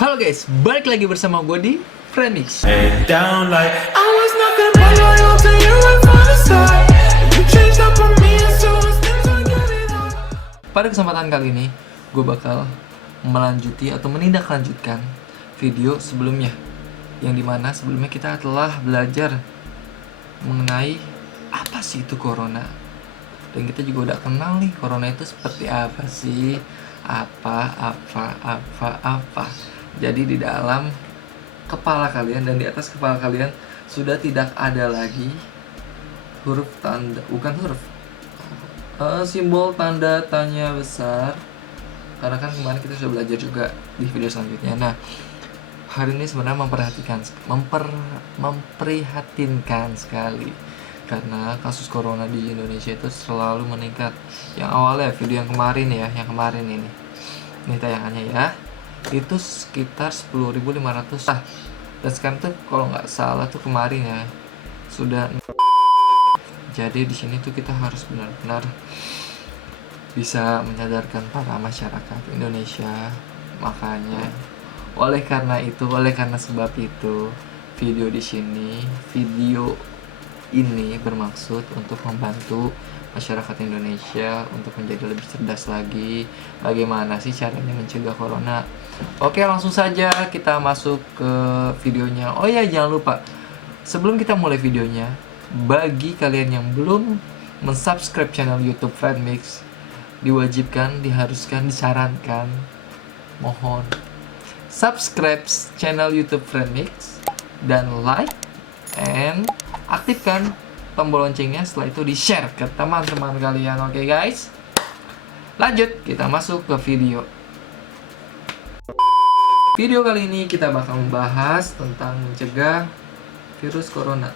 Halo guys, balik lagi bersama gue di Friendmix. Head down like I was nothing but loyal to you right from the start. You changed up on me and so it's things I get it on. Pada kesempatan kali ini, gue bakal melanjuti atau menindaklanjutkan video sebelumnya, yang dimana sebelumnya kita telah belajar mengenai apa sih itu corona. Dan kita juga udah kenal nih corona itu seperti apa sih. Apa. Jadi di dalam kepala kalian dan di atas kepala kalian sudah tidak ada lagi huruf tanda, bukan huruf, simbol tanda tanya besar. Karena kan kemarin kita sudah belajar juga di video selanjutnya. Nah, hari ini sebenarnya memprihatinkan sekali karena kasus corona di Indonesia itu selalu meningkat. Yang awalnya video yang kemarin ya, yang kemarin ini tayangannya ya, itu sekitar 10.500 lah. Dan sekarang tuh kalau nggak salah tuh kemarin ya sudah. Jadi di sini tuh kita harus benar-benar bisa menyadarkan para masyarakat Indonesia. Makanya oleh karena sebab itu video ini bermaksud untuk membantu masyarakat Indonesia untuk menjadi lebih cerdas lagi. Bagaimana sih caranya mencegah corona? Oke, langsung saja kita masuk ke videonya. Oh ya, jangan lupa sebelum kita mulai videonya, bagi kalian yang belum mensubscribe channel YouTube Friendmix, diwajibkan, diharuskan, disarankan, mohon subscribe channel YouTube Friendmix dan like and aktifkan tombol loncengnya. Setelah itu di-share ke teman-teman kalian. Oke guys, lanjut kita masuk ke video. Video kali ini kita bakal membahas tentang mencegah virus corona.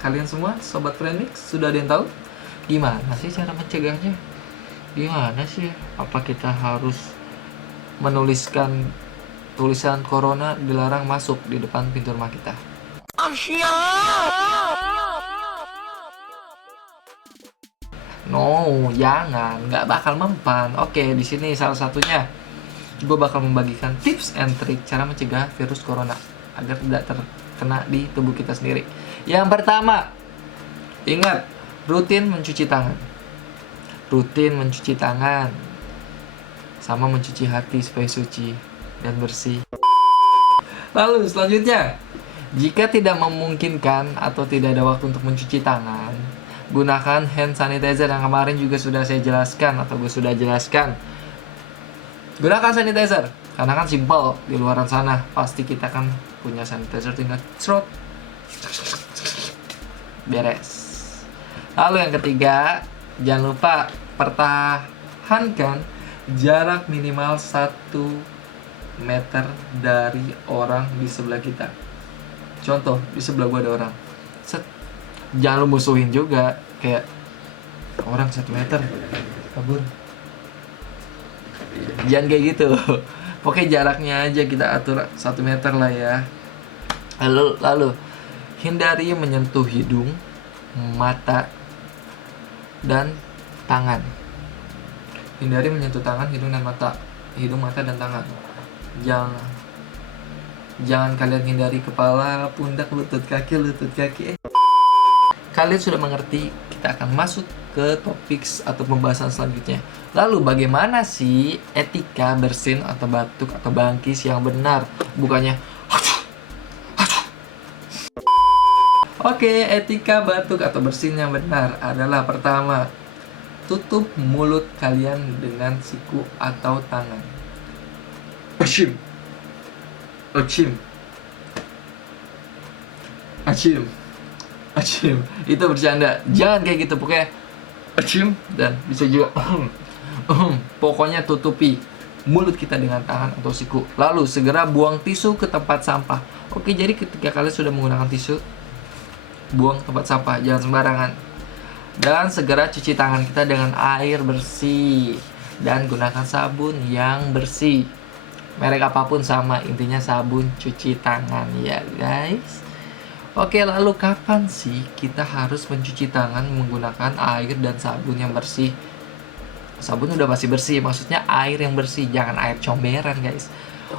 Kalian semua sobat Friendmix sudah ada yang tahu gimana sih cara mencegahnya? Gimana sih? Apa kita harus menuliskan tulisan corona dilarang masuk di depan pintu rumah kita? No, jangan, nggak bakal mempan. Oke, di sini salah satunya gue bakal membagikan tips and trik cara mencegah virus corona agar tidak terkena di tubuh kita sendiri. Yang pertama, ingat rutin mencuci tangan. Rutin mencuci tangan sama mencuci hati supaya suci dan bersih. Lalu selanjutnya, jika tidak memungkinkan atau tidak ada waktu untuk mencuci tangan, gunakan hand sanitizer yang kemarin juga sudah saya jelaskan atau gue sudah jelaskan. Gunakan sanitizer karena kan simpel, di luaran sana pasti kita kan punya sanitizer, tinggal serot beres. Lalu yang ketiga, jangan lupa pertahankan jarak minimal 1 meter dari orang di sebelah kita. Contoh, di sebelah gua ada orang. Jangan lu musuhin juga, kayak orang 1 meter kabur. Jangan kayak gitu. Pokoknya jaraknya aja kita atur 1 meter lah ya. Lalu hindari menyentuh hidung, mata, dan tangan. Hindari menyentuh tangan, hidung, dan mata. Hidung, mata, dan tangan. Jangan kalian hindari kepala, pundak, lutut kaki. Kalian sudah mengerti, kita akan masuk ke topik atau pembahasan selanjutnya. Lalu bagaimana sih etika bersin atau batuk atau bangkis yang benar? Bukannya Oke, etika batuk atau bersin yang benar adalah pertama, tutup mulut kalian dengan siku atau tangan. Achim. Itu bercanda. Jangan kayak gitu, pokoknya achim dan bisa juga pokoknya tutupi mulut kita dengan tangan atau siku. Lalu segera buang tisu ke tempat sampah. Oke, jadi ketika kalian sudah menggunakan tisu, buang ke tempat sampah, jangan sembarangan. Dan segera cuci tangan kita dengan air bersih dan gunakan sabun yang bersih. Merek apapun sama, intinya sabun cuci tangan ya guys. Oke, lalu kapan sih kita harus mencuci tangan menggunakan air dan sabun yang bersih? Sabun udah pasti bersih, maksudnya air yang bersih, jangan air comberan guys.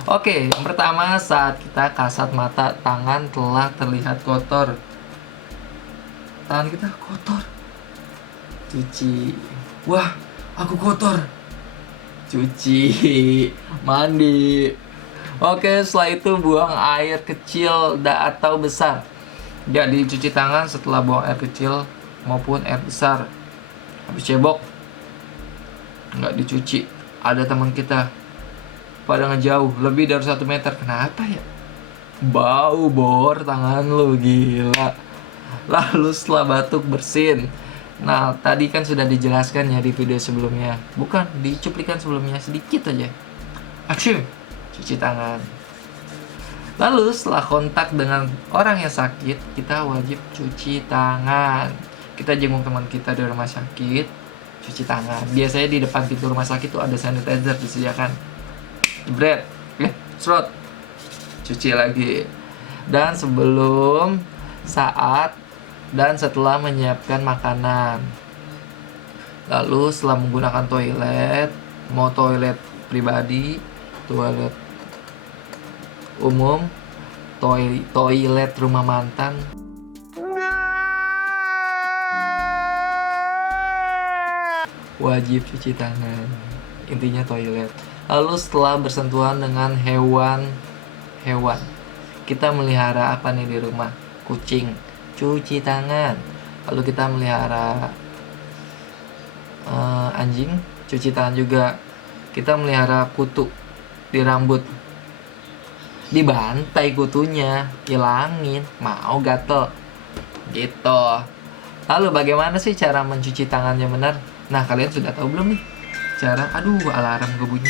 Oke, yang pertama saat kita kasat mata, tangan telah terlihat kotor. Tangan kita kotor. Cuci. Wah, aku kotor. Cuci. Mandi. Oke, setelah itu buang air kecil atau besar. Jadi cuci tangan setelah buang air kecil maupun air besar. Habis cebok, nggak dicuci. Ada teman kita pada ngejauh lebih dari 1 meter. Kenapa ya? Bau bor tangan lu, gila. Lalu setelah batuk bersin. Nah, tadi kan sudah dijelaskan ya di video sebelumnya. Bukan, di cuplikan sebelumnya sedikit aja. Action. Cuci tangan. Lalu setelah kontak dengan orang yang sakit, kita wajib cuci tangan. Kita jenguk teman kita di rumah sakit, cuci tangan. Biasanya di depan pintu rumah sakit tuh ada sanitizer disediakan. Jebret, serot, cuci lagi. Dan sebelum, saat, dan setelah menyiapkan makanan. Lalu setelah menggunakan toilet, mau toilet pribadi, toilet umum, toilet rumah mantan, wajib cuci tangan. Intinya toilet. Lalu setelah bersentuhan dengan hewan, kita melihara apa nih di rumah? Kucing, cuci tangan. Lalu kita melihara anjing, cuci tangan juga. Kita melihara kutu di rambut, dibantai kutunya, hilangin, mau gatel gitu. Lalu bagaimana sih cara mencuci tangannya benar? Nah, kalian sudah tahu belum nih cara? Aduh, alarm gue bunyi.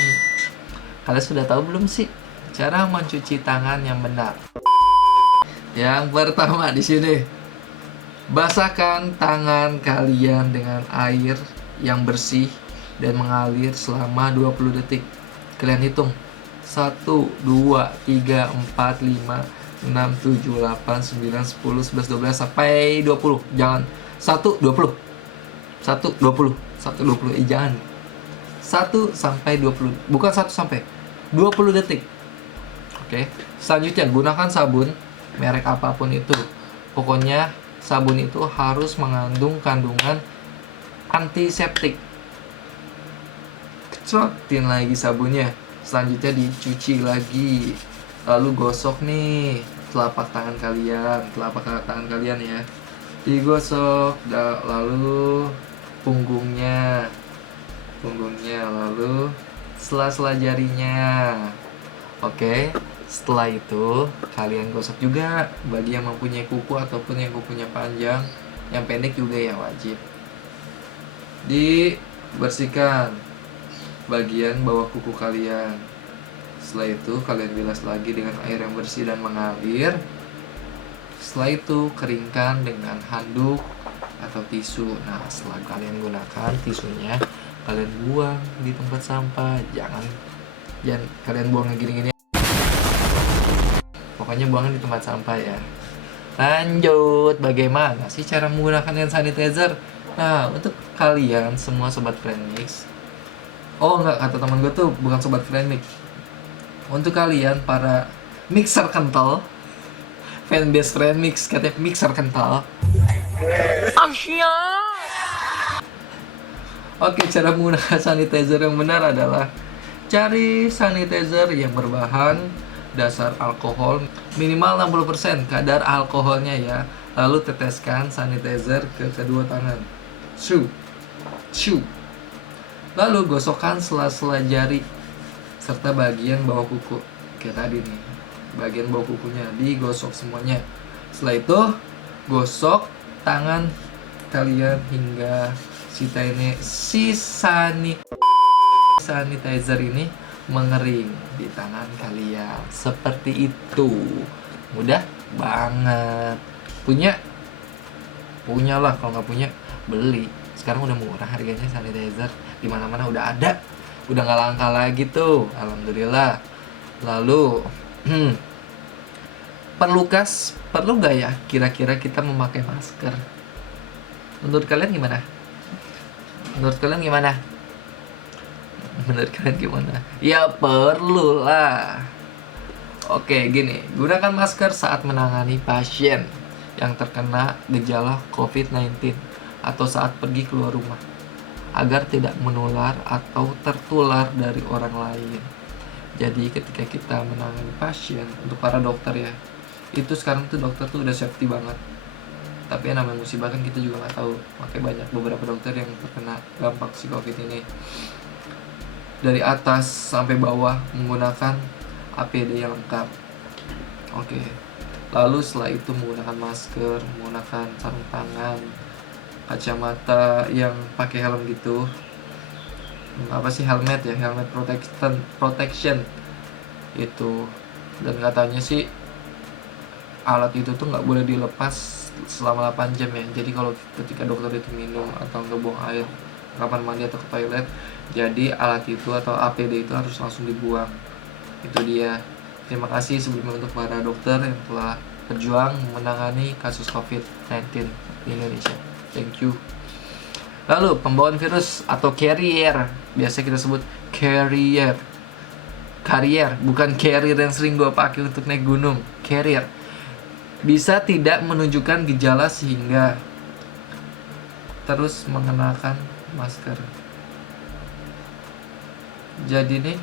Kalian sudah tahu belum sih cara mencuci tangan yang benar? Yang pertama di sini, basahkan tangan kalian dengan air yang bersih dan mengalir selama 20 detik. Kalian hitung 1, 2, 3, 4, 5, 6, 7, 8, 9, 10, 11, 12 sampai 20. Jangan 1, 20. 1, 20. 1, 20. Jangan 1 sampai 20. Bukan 1 sampai 20 detik. Oke. Selanjutnya gunakan sabun merek apapun itu. Pokoknya sabun itu harus mengandung kandungan antiseptik. Kecotin lagi sabunnya. Selanjutnya dicuci lagi. Lalu gosok nih telapak tangan kalian ya. Digosok, lalu punggungnya, lalu sela-sela jarinya. Oke, setelah itu kalian gosok juga bagi yang mempunyai kuku ataupun yang kukunya panjang. Yang pendek juga ya wajib dibersihkan bagian bawah kuku kalian. Setelah itu kalian bilas lagi dengan air yang bersih dan mengalir. Setelah itu keringkan dengan handuk atau tisu. Nah, setelah kalian gunakan tisunya, kalian buang di tempat sampah. Jangan kalian buangnya gini-gini. Pokoknya buangnya di tempat sampah ya. Lanjut, bagaimana sih cara menggunakan hand sanitizer? Nah, untuk kalian semua sobat Friendmix. Oh enggak, kata teman gue tuh bukan sobat Friendmix. Untuk kalian para mixer kental, fanbase Friendmix katanya mixer kental. Oke, cara menggunakan sanitizer yang benar adalah cari sanitizer yang berbahan dasar alkohol minimal 60% kadar alkoholnya ya. Lalu teteskan sanitizer ke kedua tangan. Shoo. Lalu gosokkan sela-sela jari serta bagian bawah kuku. Kayak tadi nih, bagian bawah kukunya digosok semuanya. Setelah itu gosok tangan kalian hingga si sanitizer ini mengering di tangan kalian. Seperti itu. Mudah banget. Punyalah, kalau nggak punya beli. Sekarang udah murah harganya sanitizer, di mana-mana udah ada, udah nggak langka lagi tuh, alhamdulillah. Lalu perlu nggak ya kira-kira kita memakai masker? Menurut kalian gimana? Menurut kalian gimana? Ya perlu lah. Oke, gini, gunakan masker saat menangani pasien yang terkena gejala COVID-19 atau saat pergi keluar rumah agar tidak menular atau tertular dari orang lain. Jadi ketika kita menangani pasien, untuk para dokter ya, itu sekarang tuh dokter tuh udah safety banget. Tapi yang namanya musibah kan kita juga nggak tahu. Makanya banyak beberapa dokter yang terkena dampak si COVID ini. Dari atas sampai bawah menggunakan APD yang lengkap. Oke. Lalu setelah itu menggunakan masker, menggunakan sarung tangan, kacamata yang pakai helm gitu. Apa sih helmet ya? Helmet protection itu. Dan katanya sih alat itu tuh nggak boleh dilepas selama 8 jam ya. Jadi kalau ketika dokter itu minum atau ngebuang air kamar mandi atau ke toilet, jadi alat itu atau APD itu harus langsung dibuang. Itu dia. Terima kasih sebelumnya untuk para dokter yang telah berjuang menangani kasus COVID-19 di Indonesia. Thank you. Lalu pembawaan virus atau carrier, biasa kita sebut carrier, bukan carrier yang sering gue pakai untuk naik gunung. Carrier bisa tidak menunjukkan gejala sehingga terus mengenakan masker. Jadi nih,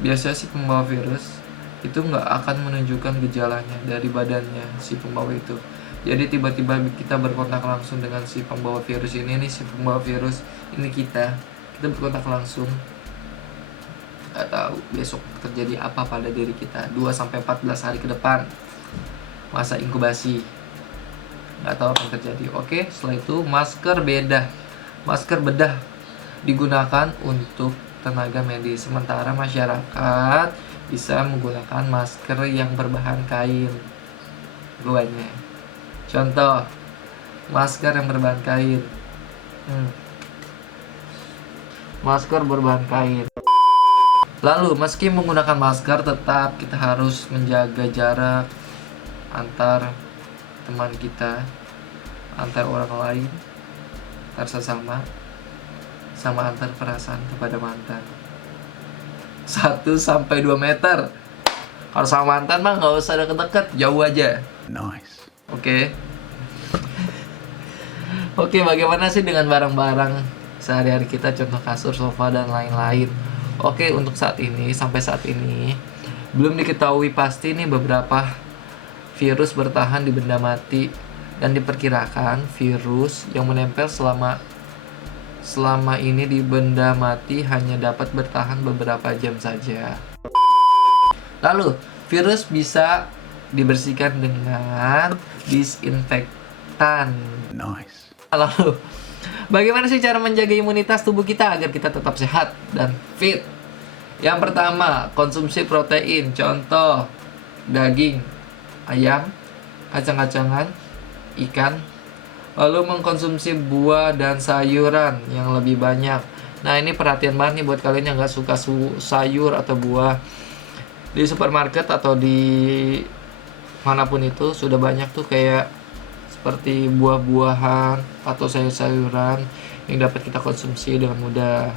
biasanya si pembawa virus itu nggak akan menunjukkan gejalanya dari badannya si pembawa itu. Jadi tiba-tiba kita berkontak langsung dengan si pembawa virus ini nih, si pembawa virus ini kita berkontak langsung. Nggak tahu besok terjadi apa pada diri kita 2-14 hari ke depan. Masa inkubasi, nggak tahu apa yang terjadi. Oke, setelah itu masker bedah digunakan untuk tenaga medis, sementara masyarakat bisa menggunakan masker yang berbahan kain. Luarnya contoh masker yang berbahan kain, masker berbahan kain. Lalu meski menggunakan masker, tetap kita harus menjaga jarak antar teman kita, antar orang lain, antar sesama, sama antar perasaan kepada mantan. 1-2 meter. Kalau sama mantan mah nggak usah deket-deket, jauh aja. Nice. Oke, bagaimana sih dengan barang-barang sehari-hari kita, contoh kasur, sofa, dan lain-lain? Oke, untuk sampai saat ini belum diketahui pasti nih beberapa virus bertahan di benda mati, dan diperkirakan virus yang menempel selama ini di benda mati hanya dapat bertahan beberapa jam saja. Lalu, virus bisa dibersihkan dengan disinfektan. Nice. Lalu, bagaimana sih cara menjaga imunitas tubuh kita agar kita tetap sehat dan fit? Yang pertama, konsumsi protein, contoh daging, ayam, kacang-kacangan, ikan. Lalu mengkonsumsi buah dan sayuran yang lebih banyak. Nah, ini perhatian banget nih buat kalian yang gak suka sayur atau buah. Di supermarket atau di manapun itu sudah banyak tuh kayak seperti buah-buahan atau sayur-sayuran yang dapat kita konsumsi dengan mudah.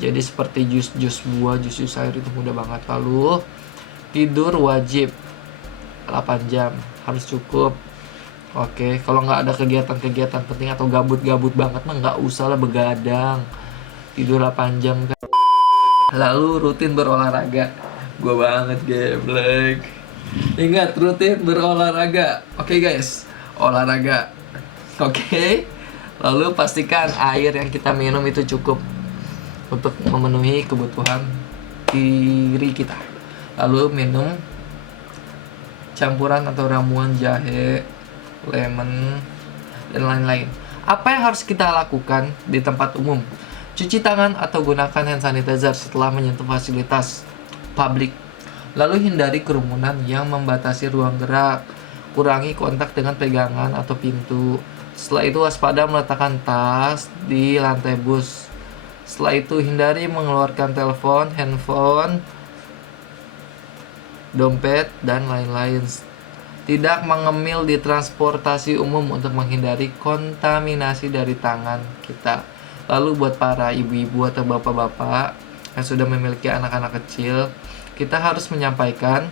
Jadi seperti jus buah, jus sayur itu mudah banget. Lalu tidur wajib 8 jam harus cukup. Oke, kalau nggak ada kegiatan-kegiatan penting atau gabut-gabut banget mah nggak usah lah begadang, tidur 8 jam kan. Lalu rutin berolahraga. Gua banget geblek. Ingat, rutin berolahraga. Oke guys, olahraga. Oke. Lalu pastikan air yang kita minum itu cukup untuk memenuhi kebutuhan diri kita. Lalu minum campuran atau ramuan jahe, lemon, dan lain-lain. Apa yang harus kita lakukan di tempat umum? Cuci tangan atau gunakan hand sanitizer setelah menyentuh fasilitas publik. Lalu hindari kerumunan yang membatasi ruang gerak. Kurangi kontak dengan pegangan atau pintu. Setelah itu waspada meletakkan tas di lantai bus. Setelah itu hindari mengeluarkan telepon, handphone, dompet, dan lain-lain. Tidak mengemil di transportasi umum untuk menghindari kontaminasi dari tangan kita. Lalu buat para ibu-ibu atau bapak-bapak yang sudah memiliki anak-anak kecil, kita harus menyampaikan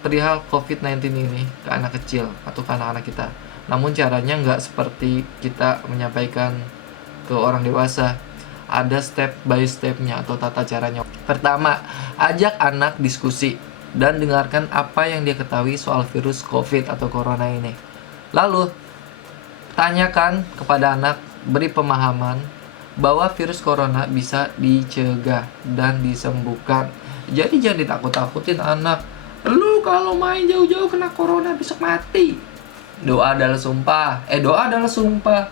perihal COVID-19 ini ke anak kecil atau ke anak-anak kita. Namun caranya nggak seperti kita menyampaikan ke orang dewasa. Ada step by stepnya atau tata caranya. Pertama, ajak anak diskusi dan dengarkan apa yang dia ketahui soal virus COVID atau corona ini. Lalu, tanyakan kepada anak, beri pemahaman bahwa virus corona bisa dicegah dan disembuhkan. Jadi jangan ditakut-takutin anak. Lu kalau main jauh-jauh kena corona besok mati. Doa adalah sumpah. Doa adalah sumpah.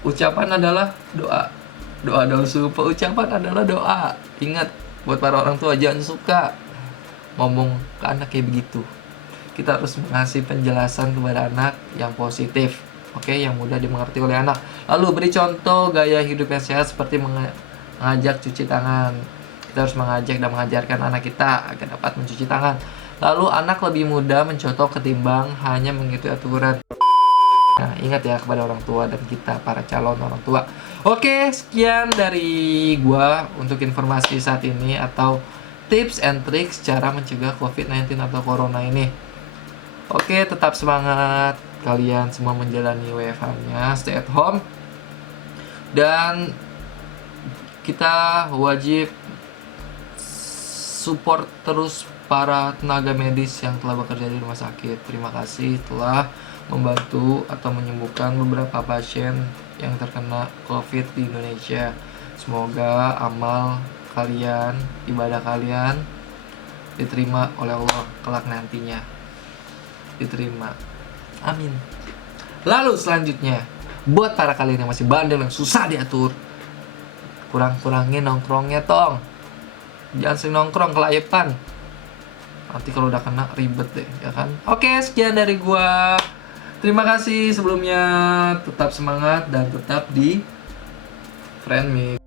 Ucapan adalah doa. Doa adalah sumpah. Ucapan adalah doa. Ingat, buat para orang tua jangan suka ngomong ke anak kayak begitu. Kita harus mengasih penjelasan kepada anak yang positif, oke, yang mudah dimengerti oleh anak. Lalu beri contoh gaya hidup yang sehat seperti mengajak cuci tangan. Kita harus mengajak dan mengajarkan anak kita agar dapat mencuci tangan. Lalu anak lebih mudah mencontoh ketimbang hanya mengikuti aturan. Nah, ingat ya kepada orang tua dan kita para calon orang tua. Oke, sekian dari gua untuk informasi saat ini atau tips and tricks cara mencegah COVID-19 atau corona ini. Oke, tetap semangat kalian semua menjalani WFH-nya, stay at home. Dan kita wajib support terus para tenaga medis yang telah bekerja di rumah sakit. Terima kasih telah membantu atau menyembuhkan beberapa pasien yang terkena COVID di Indonesia. Semoga amal kalian, ibadah kalian diterima oleh Allah kelak nantinya. Diterima. Amin. Lalu selanjutnya, buat para kalian yang masih bandel yang susah diatur, kurang-kurangin nongkrongnya tong. Jangan sering nongkrong kelayapan. Nanti kalau udah kena ribet deh, ya kan? Oke, sekian dari gua. Terima kasih sebelumnya. Tetap semangat dan tetap di Friend Mix.